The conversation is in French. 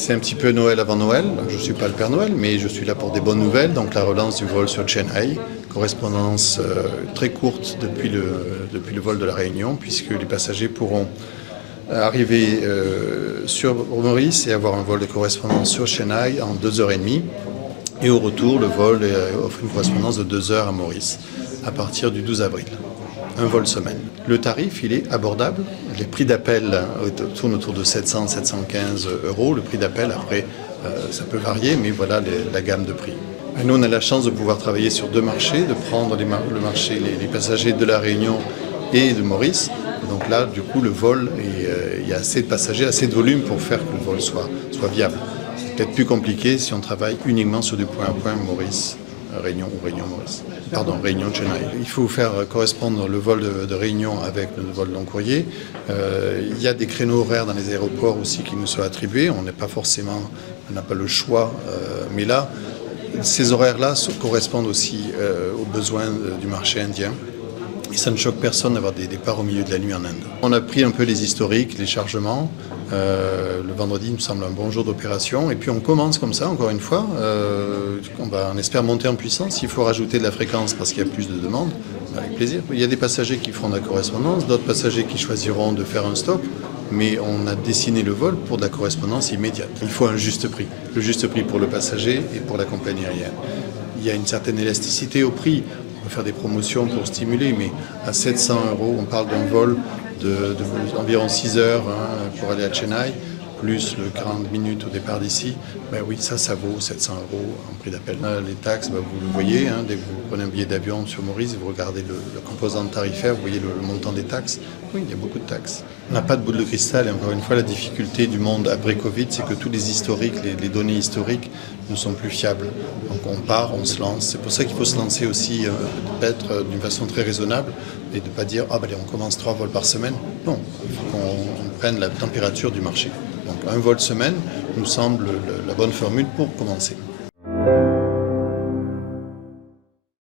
C'est un petit peu Noël avant Noël. Je ne suis pas le Père Noël, mais je suis là pour des bonnes nouvelles. Donc la relance du vol sur Chennai, correspondance très courte depuis le vol de la Réunion, puisque les passagers pourront arriver sur Maurice et avoir un vol de correspondance sur Chennai en 2h30. Et au retour, le vol offre une correspondance de 2 heures à Maurice à partir du 12 avril. Un vol semaine. Le tarif, il est abordable. Les prix d'appel tournent autour de 700-715 euros. Le prix d'appel, après, ça peut varier, mais voilà la gamme de prix. Nous, on a la chance de pouvoir travailler sur 2 marchés, de prendre le marché, les passagers de la Réunion et de Maurice. Donc là, du coup, le vol, il y a assez de passagers, assez de volume pour faire que le vol soit viable. C'est peut-être plus compliqué si on travaille uniquement sur du point à point Maurice. Réunion ou Réunion-Maurice. Pardon, Réunion-Chennai. Il faut faire correspondre le vol de Réunion avec le vol long courrier. Il y a des créneaux horaires dans les aéroports aussi qui nous sont attribués. On n'a pas le choix. Mais là, ces horaires-là correspondent aussi aux besoins du marché indien. Et ça ne choque personne d'avoir des départs au milieu de la nuit en Inde. On a pris un peu les historiques, les chargements. Le vendredi nous semble un bon jour d'opération. Et puis on commence comme ça, encore une fois. On espère monter en puissance. Il faut rajouter de la fréquence parce qu'il y a plus de demandes. Avec plaisir. Il y a des passagers qui feront de la correspondance, d'autres passagers qui choisiront de faire un stop. Mais on a dessiné le vol pour de la correspondance immédiate. Il faut un juste prix. Le juste prix pour le passager et pour la compagnie aérienne. Il y a une certaine élasticité au prix. On peut faire des promotions pour stimuler, mais à 700 euros, on parle d'un vol d'environ 6 heures pour aller à Chennai, plus le 40 minutes au départ d'ici. Ben oui, ça vaut 700 euros en prix d'appel. Les taxes, vous le voyez, dès que vous prenez un billet d'avion sur Maurice, vous regardez le composant tarifaire, vous voyez le montant des taxes. Oui, il y a beaucoup de taxes. On n'a pas de boule de cristal, et encore une fois, la difficulté du monde après Covid, c'est que tous les historiques, les données historiques ne sont plus fiables. Donc on part, on se lance. C'est pour ça qu'il faut se lancer aussi, peut-être d'une façon très raisonnable, et de ne pas dire on commence 3 vols par semaine. Non, il faut qu'on prenne la température du marché. Donc un vol semaine nous semble la bonne formule pour commencer.